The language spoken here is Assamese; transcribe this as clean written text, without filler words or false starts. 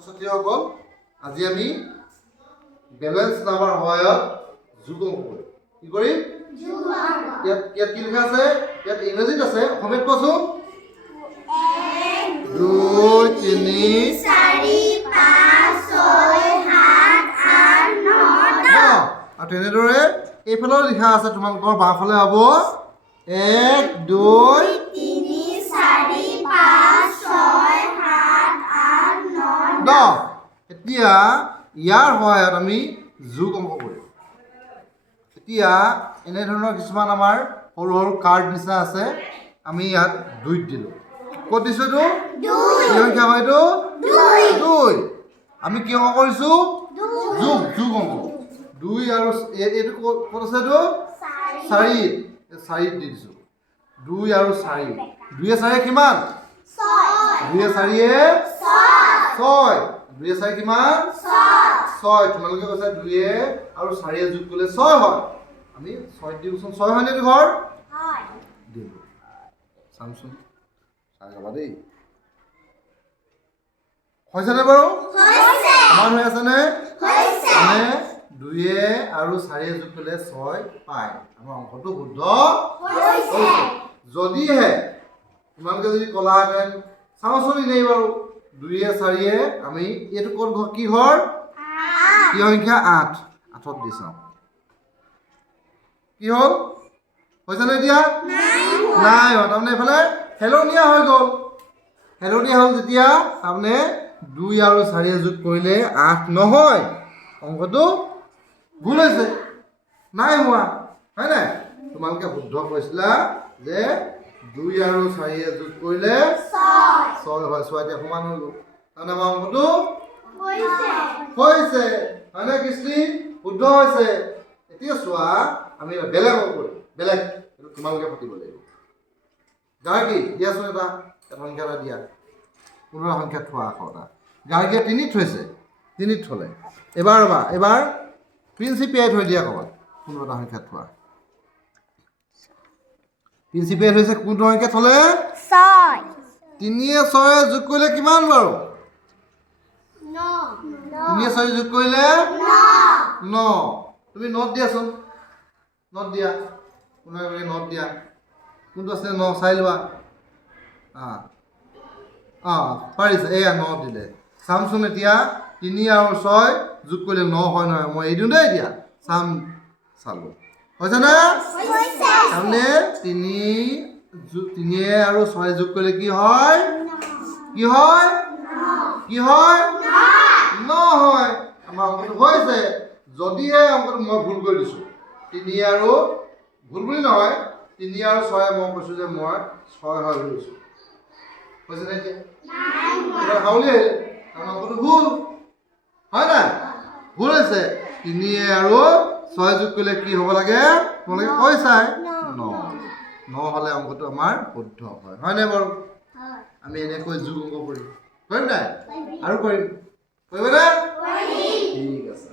ছাত্ৰ-ছাত্ৰীসকল আজি আমি বেলেন্স নাম্বাৰ সহায়ত যোগ অংক কৰিম। কি কৰিম? যোগ অংক। ইয়াত কি লিখা আছে? ইয়াত ইংৰাজীত আছে, অসমীয়াত কোৱাচোন। 1 2 3 4 5 6 7 8 9 10 আৰু তেনেদৰে এইফালেও লিখা আছে, তোমালোকৰ বাওঁফালে হ'ব 1 2 3 4 5 6 7 8 9 10। এতিয়া ইয়াৰ সহায়ত আমি যোগ অংক কৰিম। এতিয়া এনেধৰণৰ কিছুমান আমাৰ সৰু সৰু কাৰ্ড নিচিনা আছে, আমি ইয়াত 2 দিলোঁ। ক'ত দিছোঁ এইটো? কি সংখ্যা হয় এইটো? 2। আমি কি অংক কৰিছোঁ? যোগ অংক। 2 আৰু এইটো ক'ত আছে? এইটো 4 দি দিছোঁ। 2 আৰু 4, 2 4 কিমান? 6। 2 4 6। 2 4 কিমান? 6। তোমালোকে কৈছা 2 আৰু 4 যোগ কৰিলে 6 হয়। আমি 6 দিওঁচোন। 6 হয়নে এইটো ঘৰ? হয়। দিলোঁ। চামচোন, চাই যাবা দেই। হৈছেনে বাৰু? হৈছে। সমান হৈ আছেনে? হৈছে। মানে 2 আৰু 4 যোগ কৰিলে 6 পায়। আমাৰ অংকটো শুদ্ধ হৈছে। যদিহে তোমালোকে যদি ক'লাহেঁতেন, চাওঁচোন এনেই বাৰু 2 4 আমি এইটো ক'ত ঘৰ? কি ঘৰ? কি সংখ্যা? 8। 8ত দি চাওঁ কি হ'ল? হৈছেনে এতিয়া? নাই হোৱা। তাৰমানে এইফালে হেলনীয়া হৈ গ'ল। হেলনীয়া হ'ল যেতিয়া তাৰমানে 2 আৰু 4 যোগ কৰিলে 8 নহয়, অংকটো ভুল হৈছে, নাই হোৱা, হয় নাই? তোমালোকে শুদ্ধ কৈছিলা যে 2 আৰু 4 যোগ কৰিলে 6 হয়। 6 এতিয়া সমান হৈ গ'ল, তাৰমানে আমাৰ অংকটো হৈছে, হয় নে কৃষ্টি? শুদ্ধ হৈছে। এতিয়া চোৱা, আমি বেলেগ অংক কৰিম। বেলেগ তোমালোকে পাতিব লাগিব। গাৰ্গী দিয়াচোন, এটা সংখ্যা এটা দিয়া। 15 সংখ্যাত থোৱা আখৰ এটা। গাৰ্গীয়ে 3ত থৈছে, 3ত থ'লে। এবাৰ প্ৰিন্সিপিয়াই থৈ দিয়া ক'ৰবাত। 15টা সংখ্যাত থোৱা। প্ৰিন্সিপিয়াই থৈছে কোনটো সংখ্যাত থ'লে? 6। 3 6 যোগ কৰিলে কিমান বাৰু? 9। 3 6 যোগ কৰিলে 9। তুমি নোট দিয়াচোন, নোট দিয়া। কোনোবাই নোট দিয়া। কোনটো আছে 9 চাই লোৱা। পাৰিছে, এয়া 9 দিলে। চামচোন এতিয়া 3 আৰু 6 যোগ কৰিলে 9 হয় নহয়? মই এৰি দিওঁ দেই এতিয়া। চালোঁ। হৈছেনে? তাৰমানে 3 আৰু 6 যোগ কৰিলে কি হয়? কি হয়? 9 হয়। আমাৰ অংকটো হৈছে। যদিহে অংকটো মই ভুল কৰি দিছোঁ, 3 আৰু ভুল বুলি নহয়, 3 আৰু 6 মই কৈছোঁ যে মই 6 হয় বুলি কৈছোঁ। হৈছেনে এতিয়া? হাউলি আহিলে, আমাৰ অংকটো ভুল, হয় নাই? ভুল হৈছে। 3 আৰু 6 যোগ কৰিলে কি হ'ব লাগে? তোমালোকে কৈছাই 9 হ'লে অংকটো আমাৰ শুদ্ধ হয়। হয়নে বাৰু? আমি এনেকৈ যোগ অংক কৰিম নাই? আৰু কৰিম? কৰিবনে? ঠিক আছে।